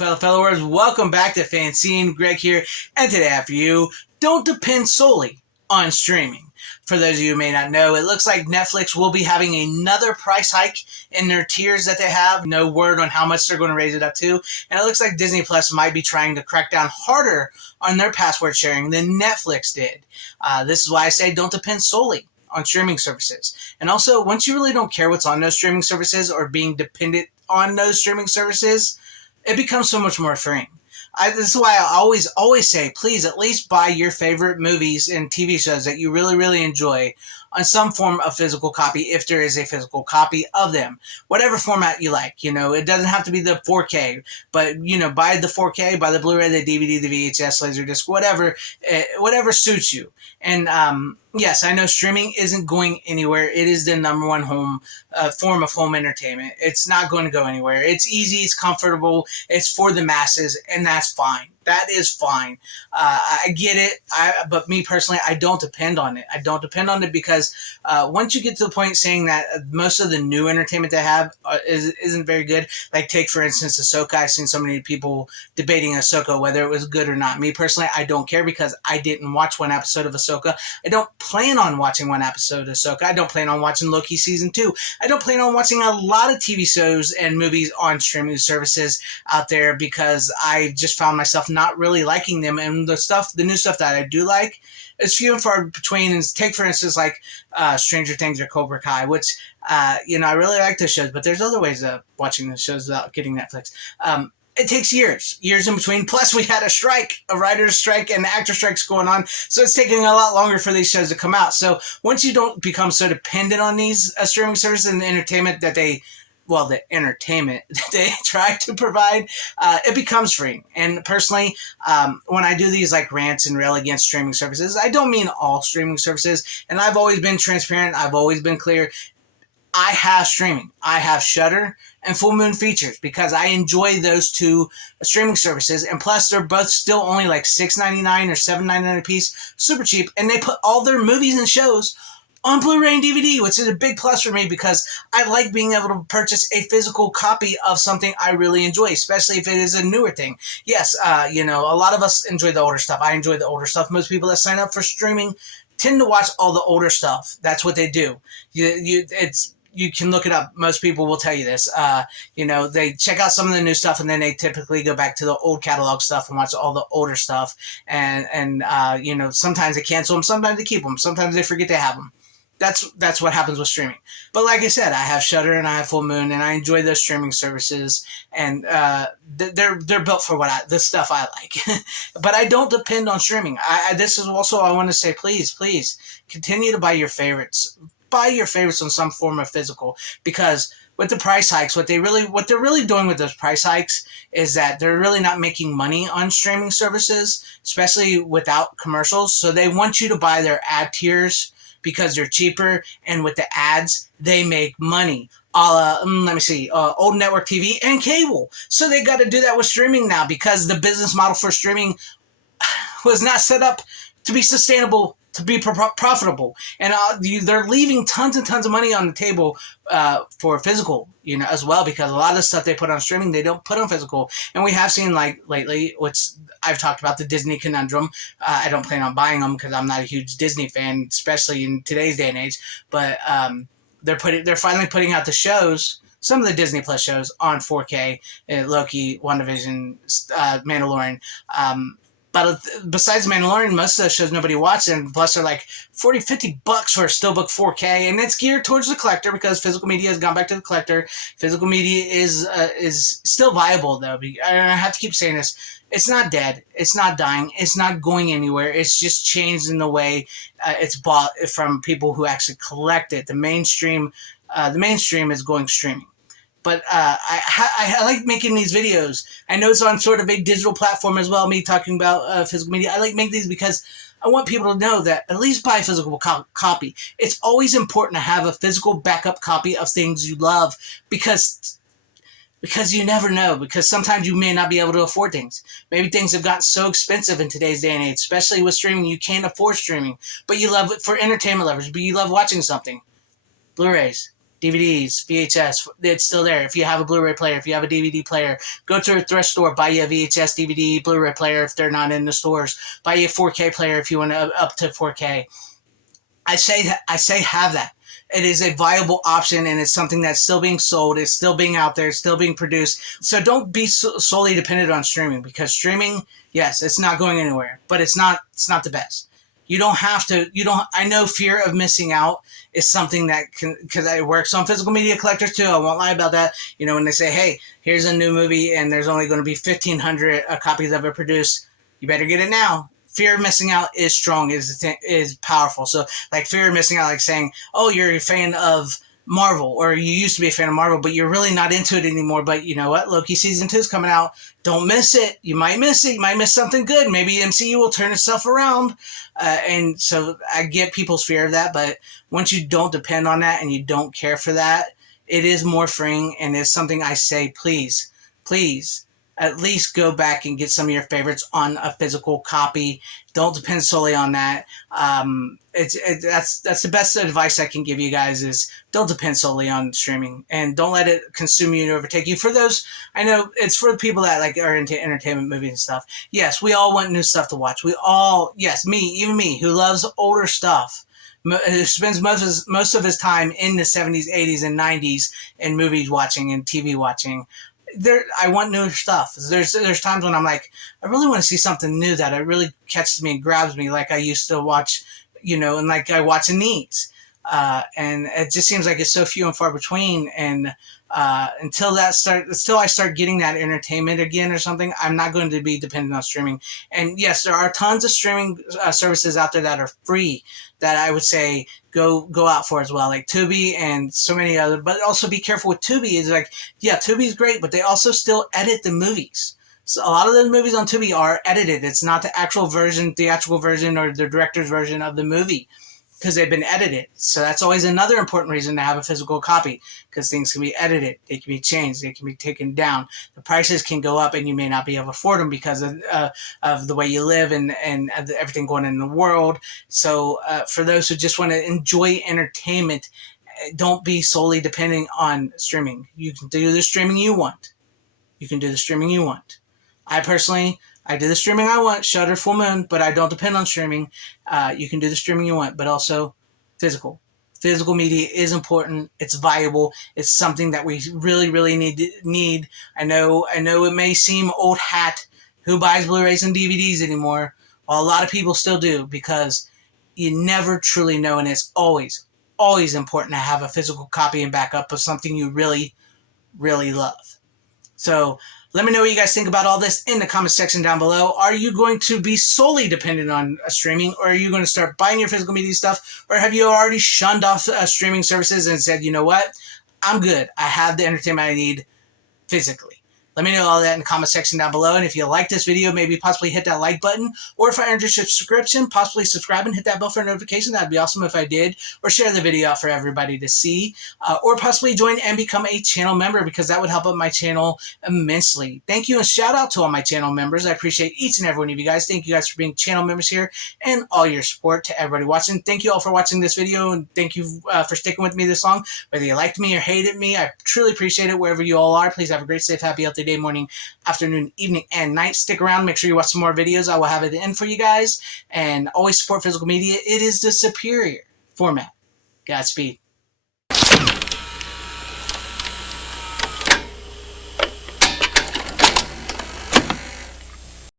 followers. Welcome back to FanZcene. Greg here, and today I have for you, don't depend solely on streaming. For those of you who may not know, it looks like Netflix will be having another price hike in their tiers that they have. No word on how much they're going to raise it up to. And it looks like Disney Plus might be trying to crack down harder on their password sharing than Netflix did. This is why I say don't depend solely on streaming services. And also, once you really don't care what's on those streaming services or being dependent on those streaming services, it becomes so much more freeing. This is why I always say, please at least buy your favorite movies and TV shows that you really enjoy on some form of physical copy, if there is a physical copy of them. Whatever format you like, it doesn't have to be the 4K, but, buy the 4K, buy the Blu-ray, the DVD, the VHS, Laserdisc, whatever suits you. And, yes, I know streaming isn't going anywhere. It is the number one form of home entertainment. It's not going to go anywhere. It's easy, it's comfortable, it's for the masses, and that's fine. That is fine. I get it, but me personally, I don't depend on it. I don't depend on it because once you get to the point saying that most of the new entertainment they have isn't very good, like take for instance Ahsoka. I've seen so many people debating Ahsoka, whether it was good or not. Me personally, I don't care because I didn't watch one episode of Ahsoka. I don't plan on watching one episode of Ahsoka. I don't plan on watching Loki Season 2. I don't plan on watching a lot of TV shows and movies on streaming services out there because I just found myself not really liking them, and the new stuff that I do like is few and far between. And take for instance like Stranger Things or Cobra Kai, which I really like those shows, but there's other ways of watching those shows without getting Netflix. It takes years in between. Plus, we had a writer's strike and actor strikes going on. So it's taking a lot longer for these shows to come out. So once you don't become so dependent on these streaming services and the entertainment that they try to provide, it becomes free. And personally, when I do these like rants and rail against streaming services, I don't mean all streaming services. And I've always been transparent. I've always been clear. I have streaming. I have Shudder and Full Moon Features because I enjoy those two streaming services. And plus, they're both still only like $6.99 or $7.99 a piece. Super cheap. And they put all their movies and shows on Blu-ray and DVD, which is a big plus for me because I like being able to purchase a physical copy of something I really enjoy, especially if it is a newer thing. Yes, a lot of us enjoy the older stuff. I enjoy the older stuff. Most people that sign up for streaming tend to watch all the older stuff. That's what they do. You can look it up. Most people will tell you this. They check out some of the new stuff and then they typically go back to the old catalog stuff and watch all the older stuff. And sometimes they cancel them, sometimes they keep them, sometimes they forget to have them. That's what happens with streaming. But like I said, I have Shudder and I have Full Moon, and I enjoy those streaming services. And they're built for the stuff I like. But I don't depend on streaming. This is also I want to say, please continue to buy your favorites. Buy your favorites on some form of physical, because with the price hikes, what they're really doing with those price hikes is that they're really not making money on streaming services, especially without commercials. So they want you to buy their ad tiers because they're cheaper, and with the ads, they make money. Old network TV and cable. So they got to do that with streaming now because the business model for streaming was not set up to be sustainable, to be profitable. And they're leaving tons and tons of money on the table for physical, as well, because a lot of the stuff they put on streaming, they don't put on physical. And we have seen like lately, which I've talked about, the Disney conundrum. I don't plan on buying them because I'm not a huge Disney fan, especially in today's day and age. But they're finally putting out the shows, some of the Disney Plus shows on 4K, Loki, WandaVision, Mandalorian. But besides Mandalorian, most of those shows nobody watched, and plus they're like $40-50 for a Steelbook 4K, and it's geared towards the collector because physical media has gone back to the collector. Physical media is still viable, though. I have to keep saying this. It's not dead. It's not dying. It's not going anywhere. It's just changed in the way it's bought from people who actually collect it. The mainstream is going streaming. But I like making these videos. I know it's on sort of a digital platform as well, me talking about physical media. I like making these because I want people to know that at least buy a physical copy. It's always important to have a physical backup copy of things you love because you never know, because sometimes you may not be able to afford things. Maybe things have gotten so expensive in today's day and age, especially with streaming, you can't afford streaming. But you love it for entertainment lovers, but you love watching something. Blu-rays, DVDs, VHS, it's still there. If you have a Blu-ray player, if you have a DVD player, go to a thrift store, buy you a VHS, DVD, Blu-ray player if they're not in the stores. Buy you a 4K player if you want to up to 4K. I say have that. It is a viable option, and it's something that's still being sold. It's still being out there. It's still being produced. So don't be solely dependent on streaming, because streaming, yes, it's not going anywhere, but it's not the best. You don't have to. You don't. I know fear of missing out is something that can, because it works on physical media collectors too. I won't lie about that. You know, when they say, "Hey, here's a new movie, and there's only going to be 1,500 copies of it produced," you better get it now. Fear of missing out is strong, is powerful. So, like, fear of missing out, like saying, "Oh, you're a fan of Marvel, or you used to be a fan of Marvel, but you're really not into it anymore. But you know what? Loki season 2 is coming out. Don't miss it. You might miss it. You might miss something good. Maybe MCU will turn itself around." And so I get people's fear of that, but once you don't depend on that and you don't care for that, it is more freeing, and it's something I say, please, please, at least go back and get some of your favorites on a physical copy. Don't depend solely on that. That's the best advice I can give you guys, is don't depend solely on streaming, and don't let it consume you and overtake you. For those, I know it's for the people that like are into entertainment movies and stuff. Yes, we all want new stuff to watch. We all, yes, even me, who loves older stuff, who spends most of his time in the 70s, 80s, and 90s in movies watching and TV watching. I want new stuff. There's times when I'm like, I really want to see something new that it really catches me and grabs me, like I used to watch, you know, and like I watch in these. And it just seems like it's so few and far between. And until I start getting that entertainment again or something, I'm not going to be dependent on streaming. And yes, there are tons of streaming services out there that are free that I would say go out for as well, like Tubi and so many other. But also be careful with Tubi. Is like, yeah, Tubi is great, but they also still edit the movies. So a lot of those movies on Tubi are edited. It's not the actual version, theatrical version, or the director's version of the movie, because they've been edited. So that's always another important reason to have a physical copy, because things can be edited, they can be changed, they can be taken down. The prices can go up, and you may not be able to afford them because of the way you live and everything going on in the world. So for those who just want to enjoy entertainment, don't be solely depending on streaming. You can do the streaming you want. You can do the streaming you want. I personally, I do the streaming I want, Shudder, Full Moon, but I don't depend on streaming. You can do the streaming you want, but also physical. Physical media is important. It's viable. It's something that we really, really need. I know it may seem old hat who buys Blu-rays and DVDs anymore. Well, a lot of people still do, because you never truly know, and it's always, always important to have a physical copy and backup of something you really, really love. So let me know what you guys think about all this in the comment section down below. Are you going to be solely dependent on streaming, or are you going to start buying your physical media stuff, or have you already shunned off streaming services and said, you know what, I'm good. I have the entertainment I need physically. Let me know all that in the comment section down below. And if you like this video, maybe possibly hit that like button. Or if I earned your subscription, possibly subscribe and hit that bell for a notification. That'd be awesome if I did. Or share the video out for everybody to see. Or possibly join and become a channel member, because that would help out my channel immensely. Thank you, and shout out to all my channel members. I appreciate each and every one of you guys. Thank you guys for being channel members here, and all your support to everybody watching. Thank you all for watching this video, and thank you for sticking with me this long. Whether you liked me or hated me, I truly appreciate it wherever you all are. Please have a great, safe, happy, healthy day, morning, afternoon, evening, and night. Stick around. Make sure you watch some more videos. I will have it in for you guys. And always support physical media. It is the superior format. Godspeed.